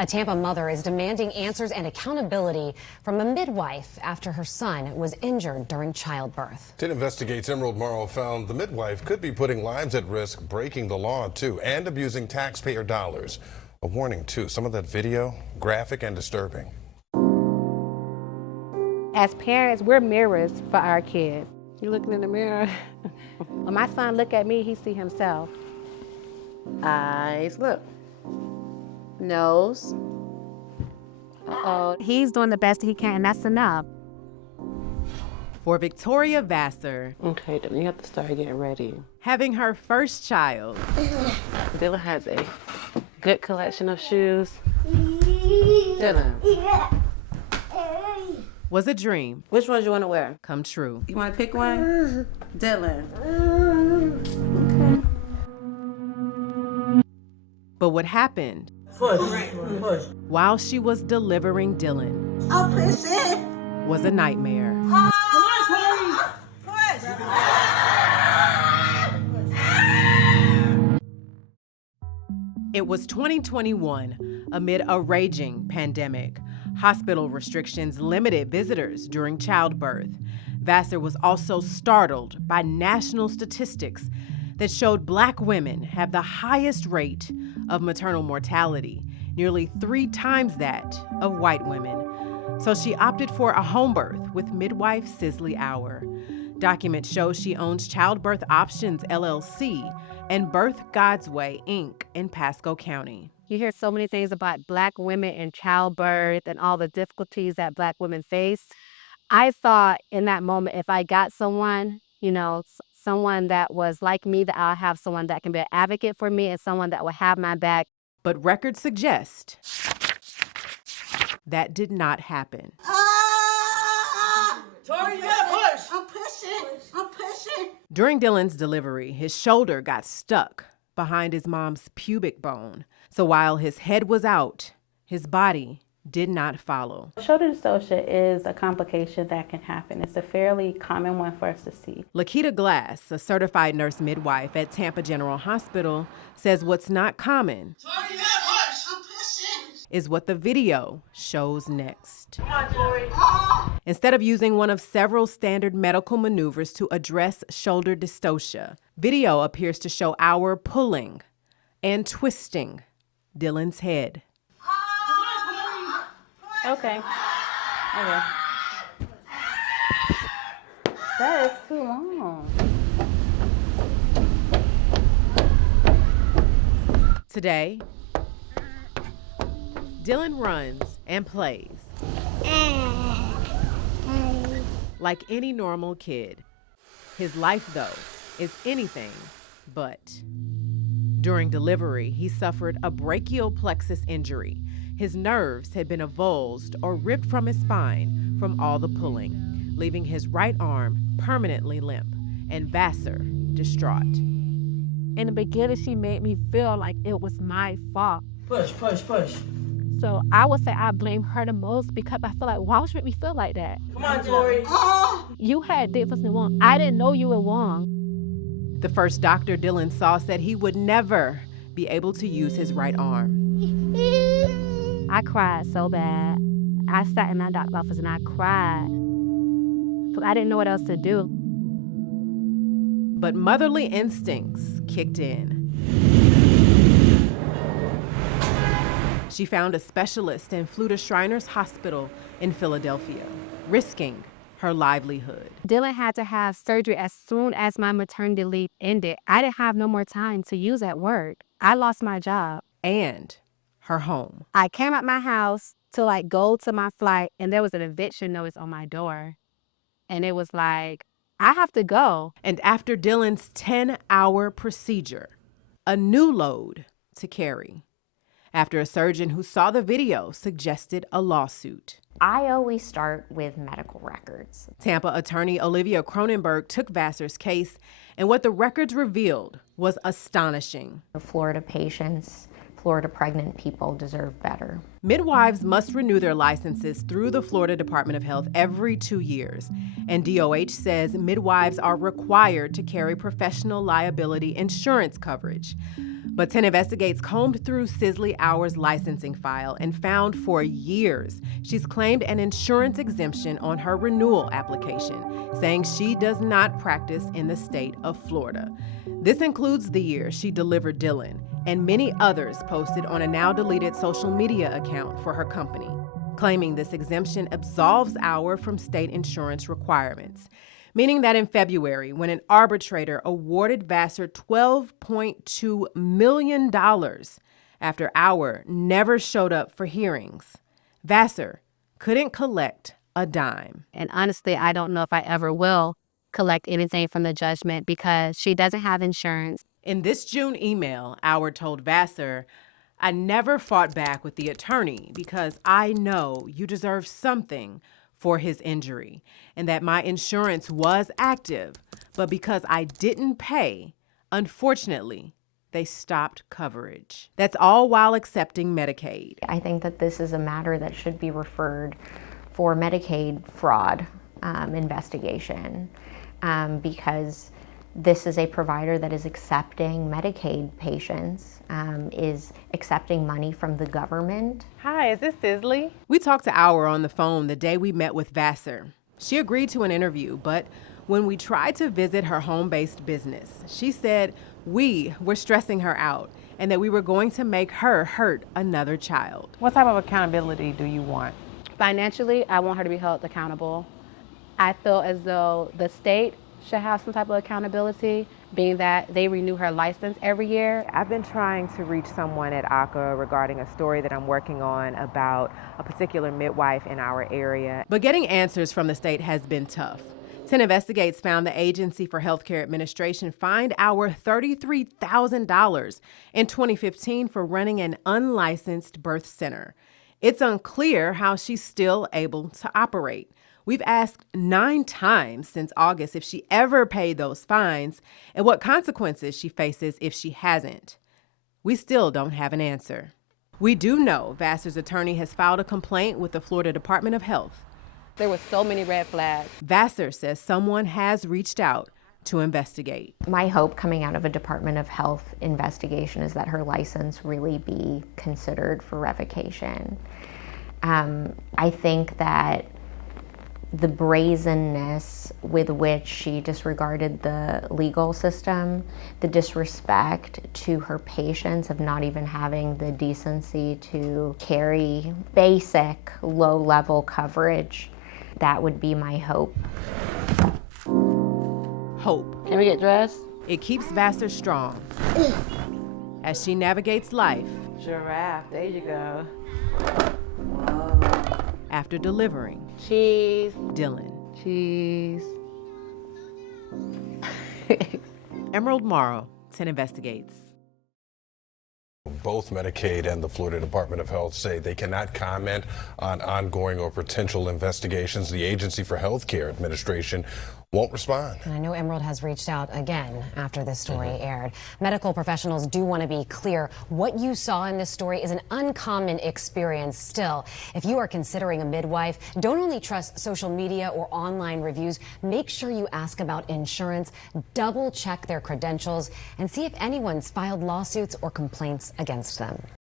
A Tampa mother is demanding answers and accountability from a midwife after her son was injured during childbirth. 10 Investigates Emerald Morrow found the midwife could be putting lives at risk, breaking the law too, and abusing taxpayer dollars. A warning too, some of that video, graphic and disturbing. As parents, we're mirrors for our kids. You looking in the mirror? When my son look at me, he see himself. Eyes, look. Nose. Uh-oh. He's doing the best he can, and that's enough. For Victoria Vassar, Okay, then you have to start getting ready. having her first child Dylan has a good collection of shoes. Dylan, was a dream which ones you want to wear? come true. You want to pick one? Dylan. But what happened while she was delivering Dylan was a nightmare. It was 2021, amid a raging pandemic. Hospital restrictions limited visitors during childbirth. Vassar was also startled by national statistics that showed Black women have the highest rate of maternal mortality, nearly 3 times that of white women. So she opted for a home birth with midwife Cicely Hour. Documents show she owns Childbirth Options LLC and Birth God's Way, Inc. in Pasco County. You hear so many things about Black women in childbirth and all the difficulties that Black women face. I thought in that moment, if I got someone, someone that was like me, that I'll have someone that can be an advocate for me and someone that will have my back. But records suggest that did not happen. I'm pushing. During Dylan's delivery, his shoulder got stuck behind his mom's pubic bone. So while his head was out, his body did not follow. Shoulder dystocia is a complication that can happen. It's a fairly common one for us to see. Lakita Glass, a certified nurse midwife at Tampa General Hospital, says what's not common is what the video shows next. Instead of using one of several standard medical maneuvers to address shoulder dystocia, video appears to show Hour pulling and twisting Dylan's head. Okay. That is too long. Today, Dylan runs and plays like any normal kid. His life, though, is anything but. During delivery, he suffered a brachial plexus injury. His nerves had been avulsed or ripped from his spine from all the pulling, leaving his right arm permanently limp, and Vassar distraught. In the beginning, she made me feel like it was my fault. Push. So I would say I blame her the most because I feel like, why would she make me feel like that? Come on, Tori. You had did something wrong. I didn't know you were wrong. The first doctor Dylan saw said he would never be able to use his right arm. I cried so bad. I sat in my doctor's office and I cried. But I didn't know what else to do. But motherly instincts kicked in. She found a specialist and flew to Shriners Hospital in Philadelphia, risking her livelihood. Dylan had to have surgery as soon as my maternity leave ended. I didn't have no more time to use at work. I lost my job. And her home. I came out my house to go to my flight, and there was an eviction notice on my door. And it was like, I have to go. And after Dylan's 10-hour procedure, a new load to carry. After a surgeon who saw the video suggested a lawsuit. I always start with medical records. Tampa attorney Olivia Cronenberg took Vassar's case, and what the records revealed was astonishing. Florida patients, Florida pregnant people deserve better. Midwives must renew their licenses through the Florida Department of Health every 2 years, and DOH says midwives are required to carry professional liability insurance coverage. But 10 Investigates combed through Sisley Hour's licensing file and found for years she's claimed an insurance exemption on her renewal application, saying she does not practice in the state of Florida. This includes the year she delivered Dylan and many others posted on a now-deleted social media account for her company, claiming this exemption absolves Hour from state insurance requirements, meaning that in February, when an arbitrator awarded Vassar $12.2 million after Hour never showed up for hearings, Vassar couldn't collect a dime. And honestly, I don't know if I ever will collect anything from the judgment because she doesn't have insurance. In this June email, Hour told Vassar, "I never fought back with the attorney because I know you deserve something for his injury and that my insurance was active, but because I didn't pay, unfortunately, they stopped coverage." That's all while accepting Medicaid. I think that this is a matter that should be referred for Medicaid fraud investigation because this is a provider that is accepting Medicaid patients, is accepting money from the government. Hi, is this Sisley? We talked to Hour on the phone the day we met with Vassar. She agreed to an interview, but when we tried to visit her home-based business, she said we were stressing her out and that we were going to make her hurt another child. What type of accountability do you want? Financially, I want her to be held accountable. I feel as though the state should have some type of accountability, being that they renew her license every year. I've been trying to reach someone at ACA regarding a story that I'm working on about a particular midwife in our area. But getting answers from the state has been tough. 10 Investigates found the Agency for Healthcare Administration fined Hour $33,000 in 2015 for running an unlicensed birth center. It's unclear how she's still able to operate. We've asked 9 times since August if she ever paid those fines and what consequences she faces if she hasn't. We still don't have an answer. We do know Vassar's attorney has filed a complaint with the Florida Department of Health. There were so many red flags. Vassar says someone has reached out to investigate. My hope coming out of a Department of Health investigation is that her license really be considered for revocation. I think that the brazenness with which she disregarded the legal system, the disrespect to her patients of not even having the decency to carry basic low-level coverage, that would be my hope. Hope. Can we get dressed? It keeps Vassar strong as she navigates life. Giraffe, there you go. After delivering Cheese. Dylan. Cheese. Emerald Morrow, 10 Investigates. Both Medicaid and the Florida Department of Health say they cannot comment on ongoing or potential investigations. The Agency for Healthcare Administration won't respond. And I know Emerald has reached out again after this story aired. Medical professionals do want to be clear. What you saw in this story is an uncommon experience. Still, if you are considering a midwife, don't only trust social media or online reviews. Make sure you ask about insurance, double check their credentials, and see if anyone's filed lawsuits or complaints against them.